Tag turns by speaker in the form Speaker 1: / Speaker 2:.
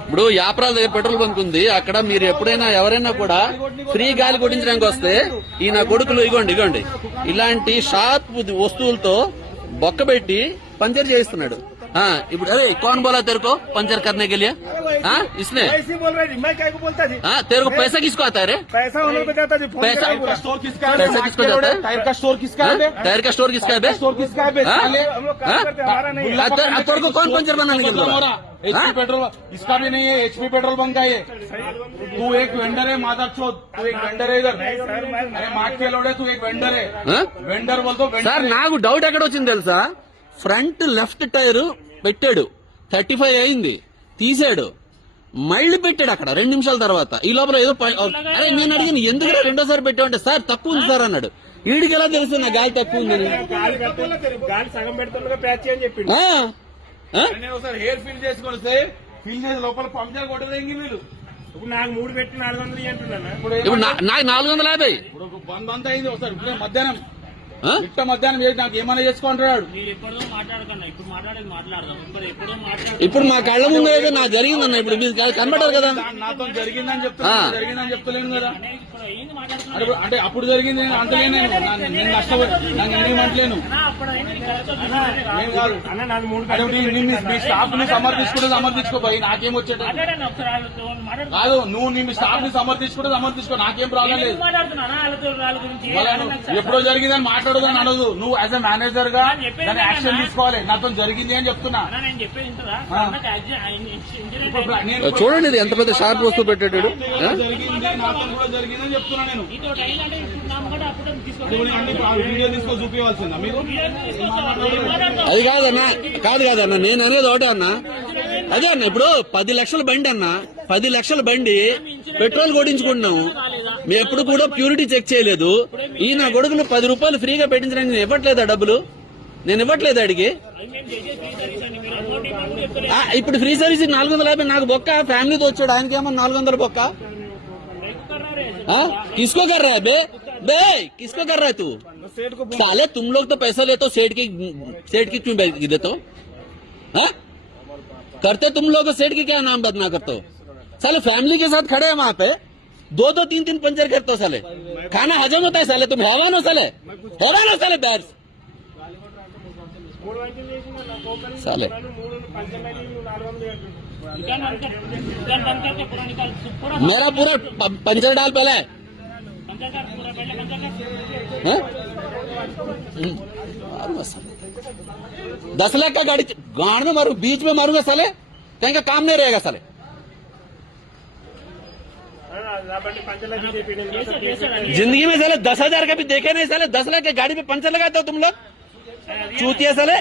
Speaker 1: ఇప్పుడు యాప్రాల దగ్గర petrol bunk ఉంది. అక్కడ మీరు ఎప్పుడైనా ఎవరైనా కూడా ఫ్రీ గాలి కొట్టించడానికి వస్తే ఈ నా కొడుకులు ఇగోండి ఇగోండి. ఇలాంటి షాప్ వస్తువులతో బొక్క పెట్టి పంచర్ చేయిస్తున్నాడు. ఇప్పుడు కోన్ బోలా తెరుకో పంచర్ కర్నే గెలియా हाँ इसने
Speaker 2: ऐसे बोल रहे मैं क्या को बोलता जी
Speaker 1: हाँ तेरे को पैसा किसको आता है रे
Speaker 2: पैसा उन्होंने बताता जी फोन
Speaker 1: पैसा-
Speaker 2: करा पूरा।
Speaker 3: स्टोर किसका है
Speaker 1: पैसा किसको जाता है?
Speaker 3: टायर का स्टोर किसका है बे?
Speaker 1: टायर का स्टोर किसका है बे
Speaker 3: स्टोर किसका है बे?
Speaker 1: हाँ?
Speaker 3: साले,
Speaker 2: हम लोग काम
Speaker 1: हाँ?
Speaker 2: करते हैं, हमारा नहीं है
Speaker 1: आ, तेरे- आ, तेरे को कौन पंचर बनाने के लिए
Speaker 3: मतलब हो
Speaker 1: बोला?
Speaker 3: रहा एचपी
Speaker 1: हाँ?
Speaker 3: पेट्रोल इसका भी नहीं है एचपी पेट्रोल पंप का ये तू एक वेंडर है माधव चौथ तू एक वेंडर है इधर अरे माँ के लोड़े तू एक वेंडर है
Speaker 1: हाँ?
Speaker 3: वेंडर बोल तो वेंडर
Speaker 1: సార్ నాకు డౌట్ ఎక్కడ వచ్చింది తెలుసా ఫ్రంట్ లెఫ్ట్ టైర్ పెట్టాడు థర్టీ ఫైవ్ అయింది తీసాడు మళ్ళీ పెట్టాడు అక్కడ రెండు నిమిషాల తర్వాత. ఈ లోపల ఏదో అరే నేను అడిగాను ఎందుకు రెండోసారి పెట్టామంటే సార్ తక్కువ ఉంది సార్ అన్నాడు. వీడికి ఎలా తెలుసు నా గాలి తక్కువ ఉందని?
Speaker 2: గాలి పెడుతుండే గాలి సగం పెడుతుండగా ప్యాచ్ అని చెప్పిండు.
Speaker 1: ఆ? ఆ?
Speaker 3: నేను ఒకసారి హెయిర్ ఫిల్ చేసుకొని వస్తే ఫిల్ చేసి లోపల పంచర్ కొట్టదేంగి మీరు
Speaker 2: ఇప్పుడు నాకు మూడు పెట్టి నాలుగు వందలు
Speaker 3: ఇప్పుడు
Speaker 1: నాకు నాలుగు వందల యాభై.
Speaker 3: బంద్ అయింది ఒకసారి మధ్యాహ్నం? ఇట్ట మధ్యాహ్నం చేసి నాకు ఏమైనా చేసుకుంటాడు
Speaker 4: మీరు ఎప్పుడో మాట్లాడకన్నా ఇప్పుడు మాట్లాడేది మాట్లాడదాం. ఇప్పుడు ఎప్పుడో మాట్లాడు
Speaker 1: ఇప్పుడు మా కళ్ళ ముందు అయితే నాకు జరిగిందన్న ఇప్పుడు మీరు కనబడరు కదా.
Speaker 3: నాతో జరిగిందని చెప్తున్నా. జరిగిందని చెప్తలేను కదా.
Speaker 4: ఇప్పుడు ఏంది మాట్లాడుతున్నా
Speaker 3: అంటే అప్పుడు జరిగింది నేను అంటలేను నేను నష్టపోయి నాకు ఏం నీ- స్టాఫ్ని సమర్థించుకుంటే సమర్థించుకోపోయి నాకేం వచ్చేట కాదు నువ్వు నీ మీ స్టాఫ్ని సమర్థించుకుంటే సమర్థించుకో. నాకేం ప్రాబ్లం లేదు. ఎప్పుడో జరిగిందని మాట్లాడదని అనదు నువ్వు యాజ్ ఎ మేనేజర్గా దాన్ని యాక్షన్ తీసుకోవాలి. నాతో జరిగింది అని చెప్తున్నా.
Speaker 1: చూడండి ఇది ఎంత పెద్ద షార్ప్ వస్తువు పెట్టాడు.
Speaker 3: జరిగిందని చెప్తున్నా నేను. వీడియో తీసుకో చూపించాల్సిందా మీరు?
Speaker 1: అది కాదన్నా కాదు కాదన్న నేను అనేది ఒకటే అన్న అదే అన్న ఇప్పుడు పది లక్షల బండి అన్న పది లక్షల బండి పెట్రోల్ కొట్టించుకుంటున్నాము మేము ఎప్పుడు కూడా ప్యూరిటీ చెక్ చేయలేదు ఈ నా కొడుకులు పది రూపాయలు ఫ్రీగా పెట్టించడానికి నేను ఇవ్వట్లేదా డబ్బులు నేను ఇవ్వట్లేదు అడిగి
Speaker 4: మేము చేసే ఫ్రీ సర్వీస్ అండి మీరు అమౌంట్ ఇవ్వమని చెప్తలేదు.
Speaker 1: ఆ, ఇప్పుడు ఫ్రీ సర్వీస్ నాలుగు వందల యాభై నాకు బొక్క ఫ్యామిలీతో వచ్చాడు ఆయనకేమో నాలుగు వందల బొక్క
Speaker 4: ఎక్కుతారా రే?
Speaker 1: ఆ? किसको कर रहा है बे बे किसको कर रहा है तू
Speaker 2: सेठ को
Speaker 1: साले, तुम लोग तो पैसा लेते हो, सेठ की सेठ की क्यों देते हो? हाँ? करते तुम लोग सेठ की क्या नाम बदना करते हो? साले फैमिली के साथ खड़े हैं वहाँ पे। दो दो, तीन तीन पंचर करते हो साले। खाना हजम होता है साले, तुम हैवान हो साले। हैवान ना साले,
Speaker 2: बैर।
Speaker 1: साले। मेरा पूरा पंचर डाल पहले। हाँ? मारूँगा साले दस लाख का गाड़ी गांड में मारू, बीच में मारूँगा साले? कहीं का काम नहीं रहेगा साले। ज़िंदगी में साले दस हज़ार का भी देखे नहीं, साले दस लाख के गाड़ी पे पंचर लगाते हो तुम लोग? चूतिया साले?